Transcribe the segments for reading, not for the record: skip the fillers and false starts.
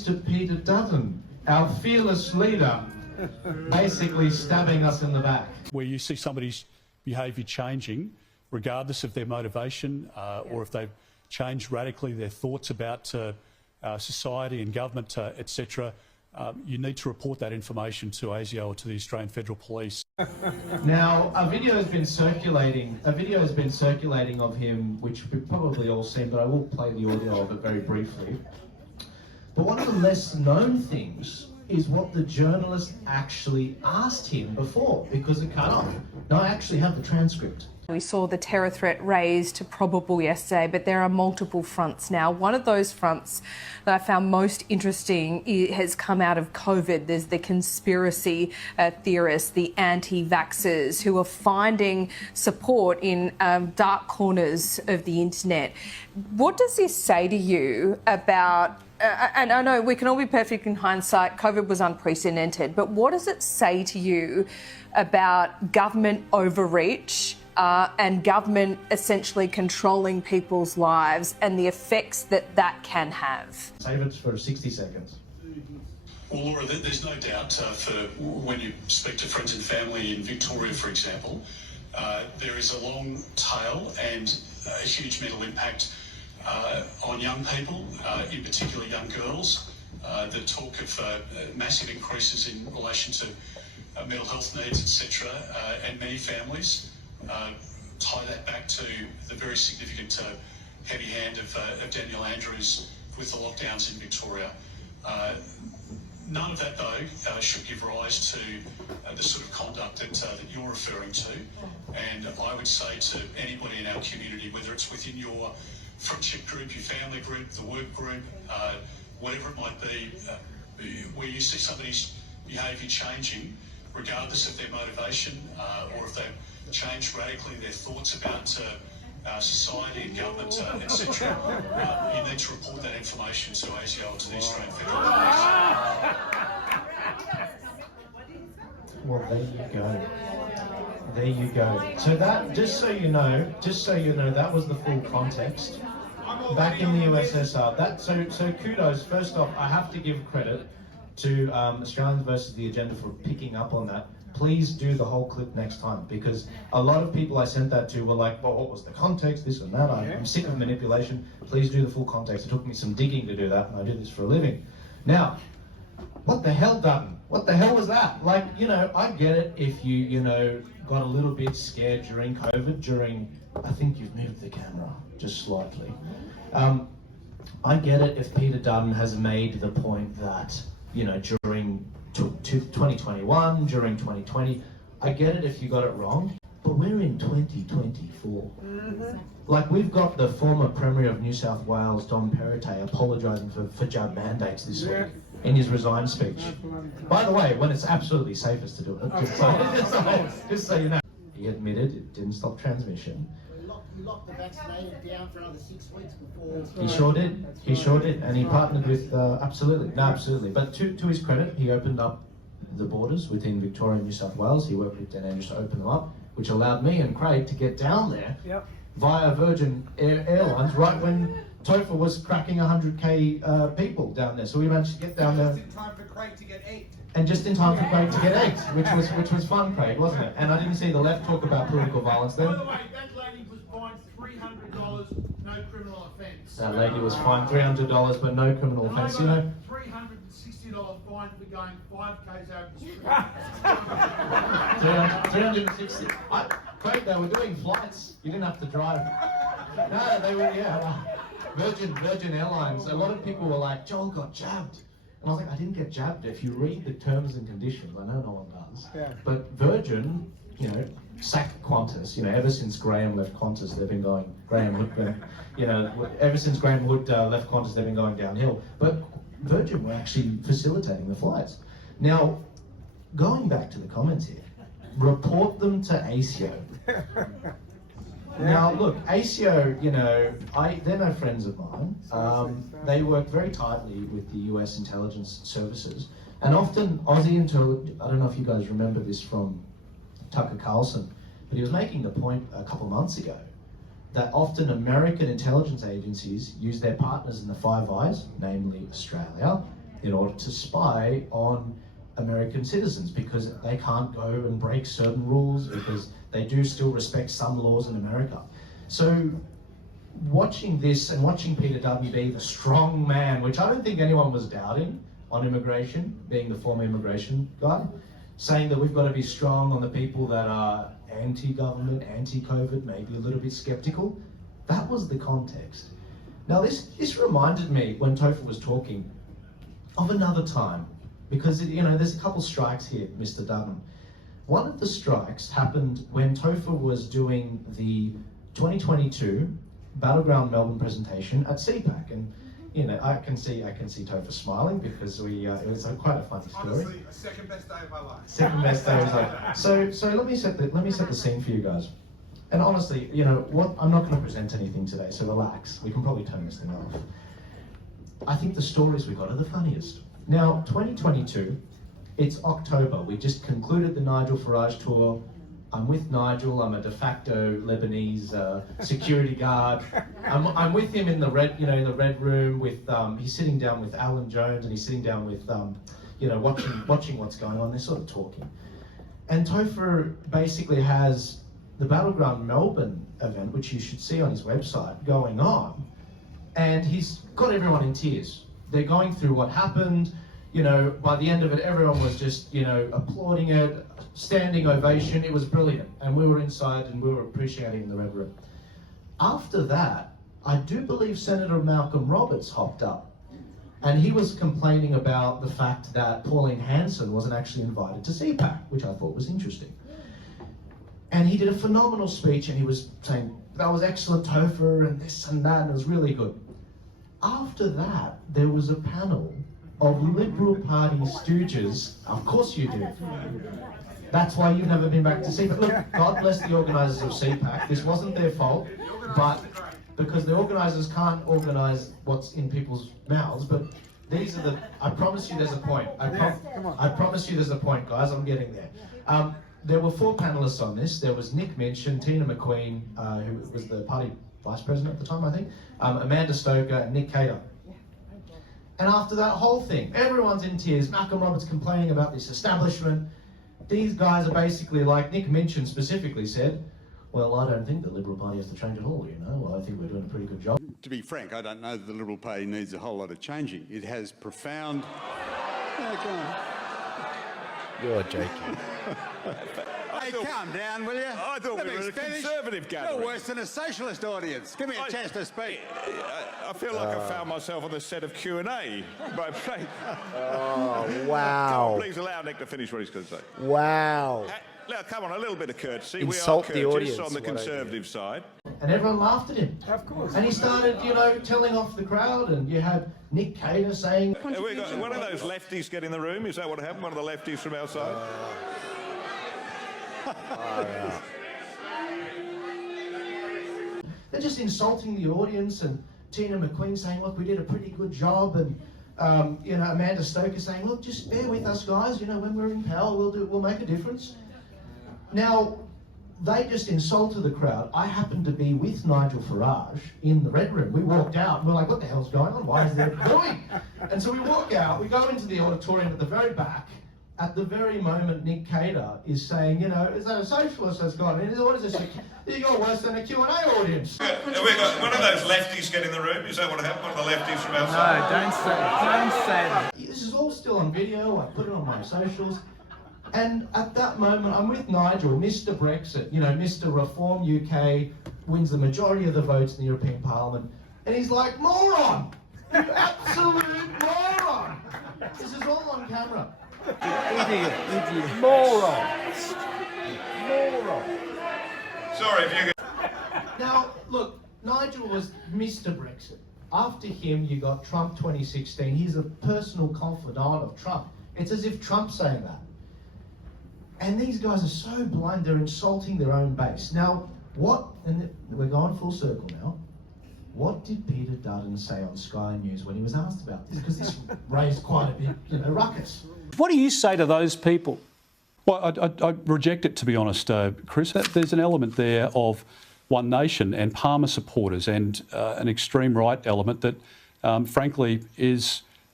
Mr. Peter Dutton, our fearless leader, basically stabbing us in the back. Where you see somebody's behaviour changing, regardless of their motivation or if they've changed radically their thoughts about society and government, etc., you need to report that information to ASIO or to the Australian Federal Police. Now, a video has been circulating of him, which we've probably all seen, but I will play the audio of it very briefly. But one of the less known things is what the journalist actually asked him before, because it cut off. Now, I actually have the transcript. We saw the terror threat raised probable yesterday, but there are multiple fronts now. One of those fronts that I found most interesting has come out of COVID. There's the conspiracy theorists, the anti-vaxxers, who are finding support in dark corners of the internet. What does this say to you about, and I know we can all be perfect in hindsight, COVID was unprecedented, but what does it say to you about government overreach and government essentially controlling people's lives and the effects that that can have? Save it for 60 seconds. Well, Laura, there's no doubt for when you speak to friends and family in Victoria, for example, there is a long tail and a huge mental impact on young people, in particular young girls. The talk of massive increases in relation to mental health needs, etc., and many families tie that back to the very significant heavy hand of Daniel Andrews with the lockdowns in Victoria. None of that, though, should give rise to the sort of conduct that you're referring to. And I would say to anybody in our community, whether it's within your friendship group, your family group, the work group, whatever it might be, where you see somebody's behaviour changing, regardless of their motivation or if they've changed radically their thoughts about society and government, etc., you need to report that information to ASIO or to the Australian Federal Police. Well, there you go. There you go. So that, just so you know, that was the full context. Back in the USSR, so kudos. First off, I have to give credit to Australians versus the Agenda for picking up on that. Please do the whole clip next time, because a lot of people I sent that to were like, well, what was the context, this and that, I'm sick of manipulation. Please do the full context. It took me some digging to do that, and I do this for a living. Now, what the hell, Dutton? What the hell was that? Like, I get it if you got a little bit scared during COVID, I think you've moved the camera just slightly. I get it if Peter Dutton has made the point that, during 2021, during 2020, I get it if you got it wrong, but we're in 2024. Like, we've got the former Premier of New South Wales, Dom Perrottet, apologising for jab mandates this week in his resign speech. By the way, when it's absolutely safest to do it, just so you know. He admitted it didn't stop transmission. We locked the vaccinated down for another 6 weeks before. He sure did, and he partnered with, absolutely. But to his credit, he opened up the borders within Victoria and New South Wales. He worked with Dan Andrews to open them up, which allowed me and Craig to get down there via Virgin Airlines right when Topher was cracking 100k people down there. So we managed to get down there. Just in time for Craig to get 8. And just in time for Craig to get 8, which was fun, Craig, wasn't it? And I didn't see the left talk about political violence then. By the way, that lady was fined $300, no criminal offence. That lady was fined $300, but no criminal offence. $360 fine for going 5k's over the street. 360. Craig, they were doing flights. You didn't have to drive. No, they were, Virgin Airlines. A lot of people were like, Joel got jabbed. And I was like, I didn't get jabbed. If you read the terms and conditions, I know no one does. But Virgin, sacked Qantas. Ever since Graham left Qantas, they've been going, ever since Graham Hood left Qantas, they've been going downhill. But Virgin were actually facilitating the flights. Now, going back to the comments here, report them to ASIO. Now, look, ASIO, they're no friends of mine. They work very tightly with the US intelligence services. And often Aussie I don't know if you guys remember this from Tucker Carlson, but he was making the point a couple of months ago that often American intelligence agencies use their partners in the Five Eyes, namely Australia, in order to spy on American citizens, because they can't go and break certain rules, because they do still respect some laws in America. So watching this and watching Peter Dutton be the strong man, which I don't think anyone was doubting on immigration, being the former immigration guy, saying that we've got to be strong on the people that are anti-government, anti-COVID, maybe a little bit skeptical. That was the context. Now this reminded me, when Topher was talking, of another time, because there's a couple strikes here, Mr. Dutton. One of the strikes happened when Topher was doing the 2022 Battleground Melbourne presentation at CPAC, and I can see Topher smiling, because it was quite a funny story. Honestly, a second best day of my life. Second best day of his life. So let me set the scene for you guys. And honestly, what, I'm not going to present anything today, so relax. We can probably turn this thing off. I think the stories we got are the funniest. Now, 2022, it's October. We just concluded the Nigel Farage tour. I'm with Nigel. I'm a de facto Lebanese security guard. I'm with him in the red, in the red room. With he's sitting down with Alan Jones, and he's sitting down with, watching what's going on. They're sort of talking, and Topher basically has the Battleground Melbourne event, which you should see on his website, going on, and he's got everyone in tears. They're going through what happened. By the end of it, everyone was just, applauding it, standing ovation. It was brilliant. And we were inside and we were appreciating it in the red room. After that, I do believe Senator Malcolm Roberts hopped up. And he was complaining about the fact that Pauline Hanson wasn't actually invited to CPAC, which I thought was interesting. And he did a phenomenal speech, and he was saying, that was excellent, Topher, and this and that, and it was really good. After that, there was a panel of Liberal Party stooges. Of course you do. That's why you've never been back to CPAC. Look, God bless the organisers of CPAC. This wasn't their fault, but because the organisers can't organise what's in people's mouths, but these are I promise you there's a point. I promise you there's a point, guys. I'm getting there. There were 4 panellists on this. There was Nick Minchin, Tina McQueen, who was the party vice president at the time, I think, Amanda Stoker, and Nick Cater. And after that whole thing, everyone's in tears. Malcolm Roberts complaining about this establishment. These guys are basically, like Nick Minchin specifically said, well, I don't think the Liberal Party has to change at all, Well, I think we're doing a pretty good job. To be frank, I don't know that the Liberal Party needs a whole lot of changing. It has profound... Oh, go on. You're joking. Hey, calm down, will you? I thought we were a Conservative gathering. You're worse than a socialist audience. Give me a chance to speak. I feel like I found myself on the set of Q&A. Oh, wow. Please allow Nick to finish what he's going to say. Wow. Now, come on, a little bit of courtesy. Insult we are the courteous audience, on the what I Conservative side. And everyone laughed at him. Of course. And he started, telling off the crowd, and you had Nick Cater saying... We got one of those lefties get in the room. Is that what happened? One of the lefties from outside? They're just insulting the audience, and Tina McQueen saying, look, we did a pretty good job, and Amanda Stoker saying, look, just bear with us, guys, when we're in power, we'll make a difference. Now, they just insulted the crowd. I happened to be with Nigel Farage in the red room. We walked out, and we're like, what the hell's going on? Why is there booing? And so we walk out, we go into the auditorium at the very back. At the very moment, Nick Cater is saying, is that a socialist that's gone in? What is this? You're worse than a Q&A audience. We got one of those lefties get in the room. Is that what happened? One of the lefties from outside? No, don't say that. This is all still on video. I put it on my socials. And at that moment, I'm with Nigel, Mr. Brexit, Mr. Reform UK, wins the majority of the votes in the European Parliament. And he's like, moron! You absolute moron! This is all on camera. Idiot. Moron. Sorry if you... Now, look, Nigel was Mr. Brexit. After him, you got Trump 2016. He's a personal confidant of Trump. It's as if Trump's saying that. And these guys are so blind, they're insulting their own base. Now, and we're going full circle now, what did Peter Dutton say on Sky News when he was asked about this? Because this raised quite a bit, ruckus. What do you say to those people? Well, I reject it, to be honest, Chris. There's an element there of One Nation and Palmer supporters and an extreme right element that, frankly, is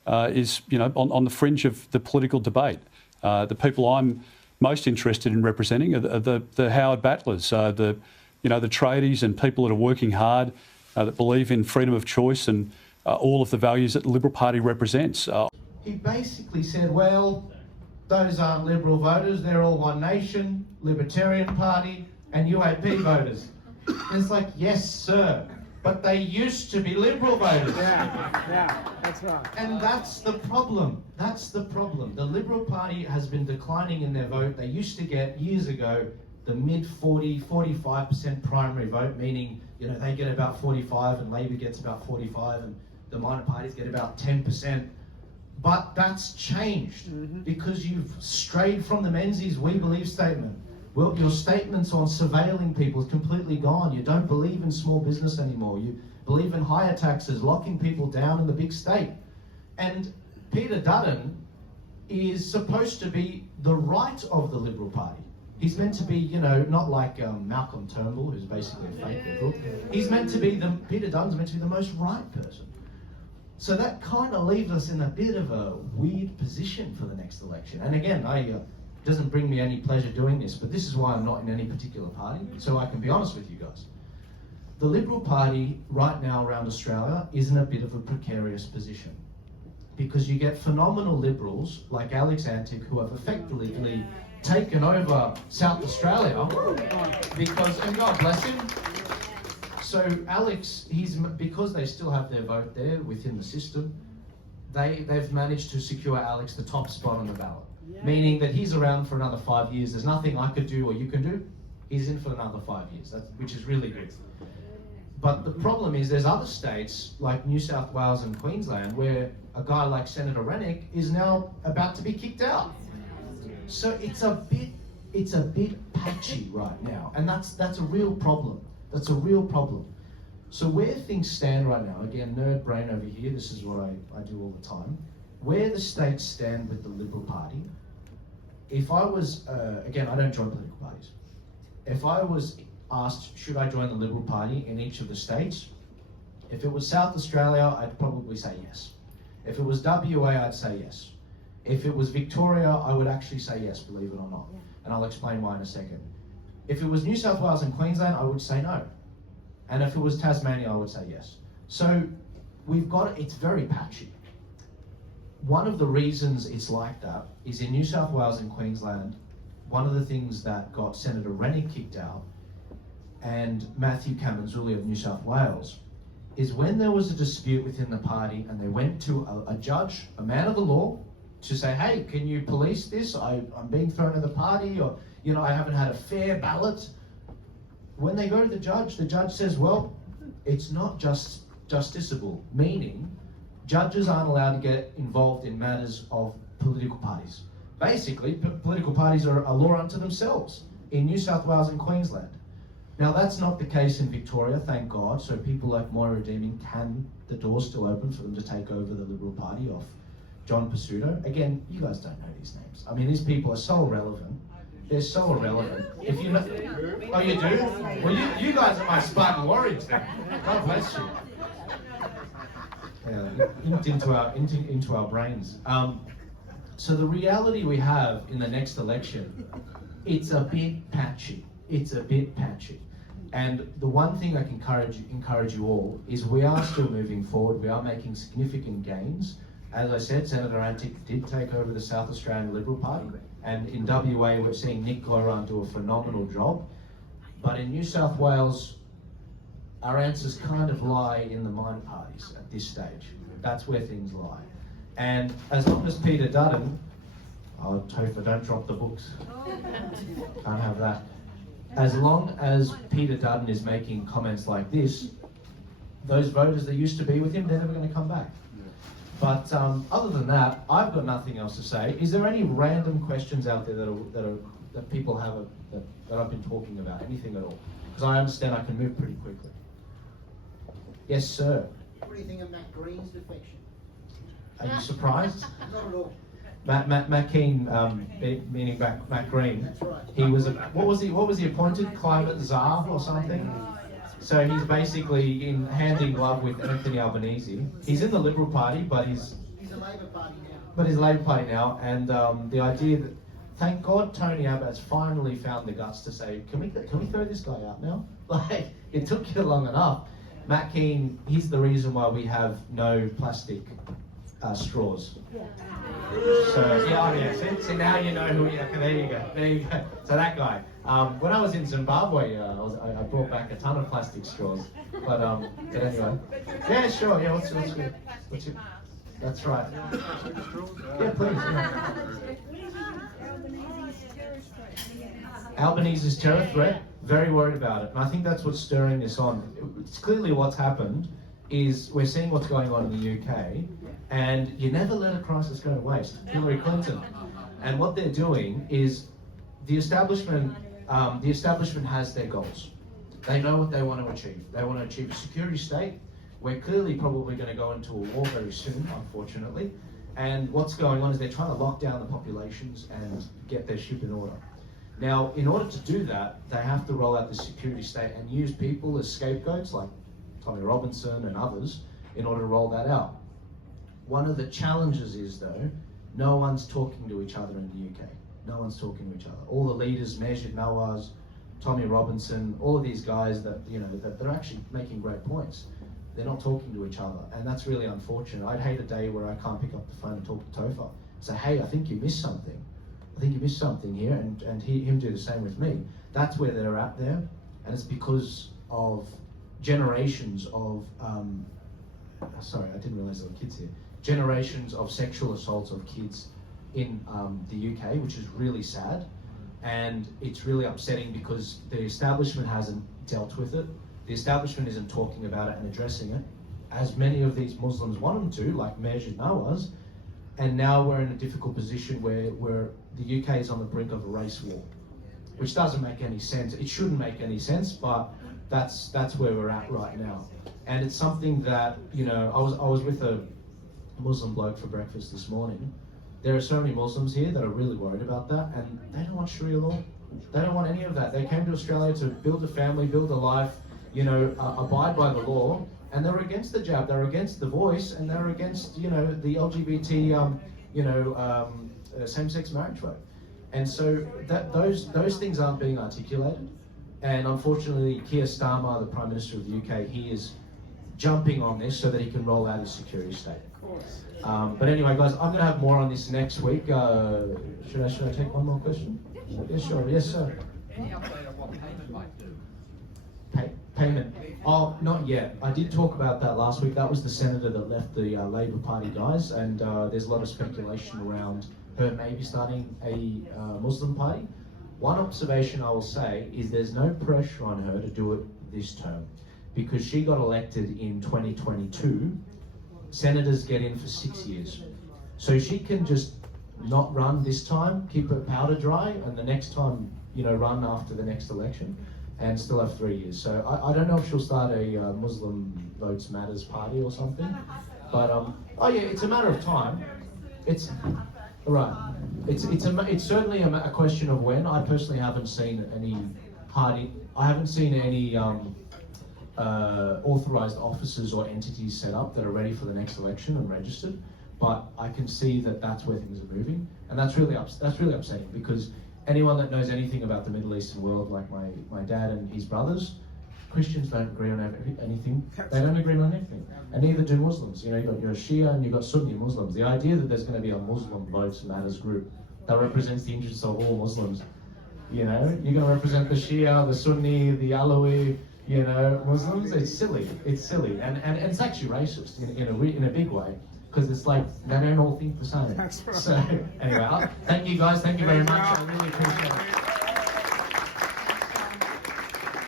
is, on the fringe of the political debate. The people I'm most interested in representing are the Howard Battlers, the tradies and people that are working hard, that believe in freedom of choice and all of the values that the Liberal Party represents. He basically said, well, those aren't Liberal voters, they're all One Nation, Libertarian Party and UAP voters. And it's like, yes, sir, but they used to be Liberal voters. Yeah, that's right. And that's the problem. That's the problem. The Liberal Party has been declining in their vote. They used to get, years ago, the mid-40, 45% primary vote, meaning, they get about 45 and Labor gets about 45 and the minor parties get about 10%. But that's changed because you've strayed from the Menzies We Believe statement. Well, your statements on surveilling people is completely gone. You don't believe in small business anymore. You believe in higher taxes, locking people down in the big state. And Peter Dutton is supposed to be the right of the Liberal Party. He's meant to be, not like Malcolm Turnbull, who's basically a fake Liberal. He's meant to be Peter Dutton's meant to be the most right person. So that kind of leaves us in a bit of a weird position for the next election. And again, it doesn't bring me any pleasure doing this, but this is why I'm not in any particular party, so I can be honest with you guys. The Liberal Party right now around Australia is in a bit of a precarious position because you get phenomenal Liberals like Alex Antic who have effectively taken over South Australia because, and God bless him. So Alex, because they still have their vote there within the system, they've managed to secure Alex the top spot on the ballot. Meaning that he's around for another 5 years. There's nothing I could do or you can do. He's in for another 5 years, which is really good. But the problem is there's other states like New South Wales and Queensland where a guy like Senator Rennick is now about to be kicked out. So it's a bit patchy right now, and that's a real problem. That's a real problem. So where things stand right now, again, nerd brain over here, this is what I do all the time. Where the states stand with the Liberal Party, if I was, again, I don't join political parties. If I was asked, should I join the Liberal Party in each of the states? If it was South Australia, I'd probably say yes. If it was WA, I'd say yes. If it was Victoria, I would actually say yes, believe it or not. And I'll explain why in a second. If it was New South Wales and Queensland, I would say no. And if it was Tasmania, I would say yes. So it's very patchy. One of the reasons it's like that is in New South Wales and Queensland, one of the things that got Senator Rennick kicked out and Matthew Kamanzuli of New South Wales is when there was a dispute within the party and they went to a judge, a man of the law, to say, hey, can you police this? I'm being thrown in the party, or I haven't had a fair ballot. When they go to the judge says, well, it's not just justiciable, meaning judges aren't allowed to get involved in matters of political parties. Basically, political parties are a law unto themselves in New South Wales and Queensland. Now, that's not the case in Victoria, thank God, so people like Moira Deeming the door's still open for them to take over the Liberal Party off John Pizzuto. Again, you guys don't know these names. I mean, these people are so irrelevant. They're so irrelevant. If you know, oh, you do? Well, you guys are my Spartan warriors then. God bless you. Into our brains. So the reality we have in the next election, it's a bit patchy. It's a bit patchy. And the one thing I can encourage you all is we are still moving forward. We are making significant gains. As I said, Senator Antic did take over the South Australian Liberal Party. And in WA, we're seeing Nick Goran do a phenomenal job. But in New South Wales, our answers kind of lie in the minor parties at this stage. That's where things lie. And as long as Peter Dutton, oh, Topher, don't drop the books. Can't have that. As long as Peter Dutton is making comments like this, those voters that used to be with him, they're never going to come back. But other than that, I've got nothing else to say. Is there any random questions out there that people have that I've been talking about? Anything at all? Because I understand I can move pretty quickly. Yes, sir. What do you think of Matt Green's defection? Are you surprised? Not at all. Matt Keane, meaning Matt Green. That's right. He was what was he appointed? Climate czar or something? So he's basically in hand in glove with Anthony Albanese. He's in the Liberal Party, but he's He's a Labor Party now. But he's Labor Party now, and the idea that, thank God, Tony Abbott's finally found the guts to say, can we throw this guy out now? Like, it took you long enough. Matt Keane, he's the reason why we have no plastic straws. So yeah, see now you know who. Yeah, there you go. So that guy. When I was in Zimbabwe, I brought back a ton of plastic straws. But anyway, yeah, sure. Yeah, what's your? That's right. Yeah, please. Yeah. Albanese's terror threat. Very worried about it, and I think that's what's stirring this on. It's clearly what's happened is we're seeing what's going on in the UK, and you never let a crisis go to waste. Hillary Clinton, and what they're doing is the establishment. The establishment has their goals. They know what they want to achieve. They want to achieve a security state. We're clearly probably going to go into a war very soon, unfortunately. And what's going on is they're trying to lock down the populations and get their ship in order. Now, in order to do that, they have to roll out the security state and use people as scapegoats, like Tommy Robinson and others, in order to roll that out. One of the challenges is, though, no one's talking to each other in the UK. No one's talking to each other. All the leaders, Majid Nawaz, Tommy Robinson, all of these guys that, you know, that they're actually making great points. They're not talking to each other, and that's really unfortunate. I'd hate a day where I can't pick up the phone and talk to Topher. Say, hey, I think you missed something. I think you missed something here, and him do the same with me. That's where they're at there, and it's because of generations of, sorry, I didn't realize there were kids here. Generations of sexual assaults of kids in the UK, which is really sad, and it's really upsetting because the establishment hasn't dealt with it. The establishment isn't talking about it and addressing it, as many of these Muslims want them to, like Majid Nawaz, and now we're in a difficult position where the UK is on the brink of a race war, which doesn't make any sense. It shouldn't make any sense, but that's where we're at right now. And it's something that, you know, I was with a Muslim bloke for breakfast this morning. There are so many Muslims here that are really worried about that, and they don't want Sharia law. They don't want any of that. They came to Australia to build a family, build a life, you know, abide by the law, and they're against the jab, they're against the voice, and they're against, you know, the LGBT, same-sex marriage vote. And so those things aren't being articulated. And unfortunately, Keir Starmer, the Prime Minister of the UK, he is jumping on this so that he can roll out his security state. But anyway, guys, I'm going to have more on this next week. Should I take one more question? Yeah, sure. Yes, sir. Any update on what payment might do? Payment. Oh, not yet. I did talk about that last week. That was the senator that left the Labor Party guys, and there's a lot of speculation around her maybe starting a Muslim party. One observation I will say is there's no pressure on her to do it this term, because she got elected in 2022. Senators get in for 6 years. So she can just not run this time, keep her powder dry, and the next time, you know, run after the next election, and still have 3 years. So I don't know if she'll start a Muslim Votes Matters party or something, but oh yeah, it's a matter of time. It's right. It's certainly a question of when. I personally haven't seen any party. I haven't seen any authorised offices or entities set up that are ready for the next election and registered. But I can see that that's where things are moving, and that's really upsetting, because anyone that knows anything about the Middle Eastern world, like my dad and his brothers, Christians don't agree on anything. They don't agree on anything, and neither do Muslims. You know, you've got your Shia and you've got Sunni Muslims. The idea that there's going to be a Muslim Votes Matters group that represents the interests of all Muslims, you know, you're going to represent the Shia, the Sunni, the Alawi, you know, Muslims. It's silly. It's silly, and it's actually racist in a big way. Because it's like, they don't all think the same. That's right. So, anyway, thank you guys. Thank you very much. I really appreciate it.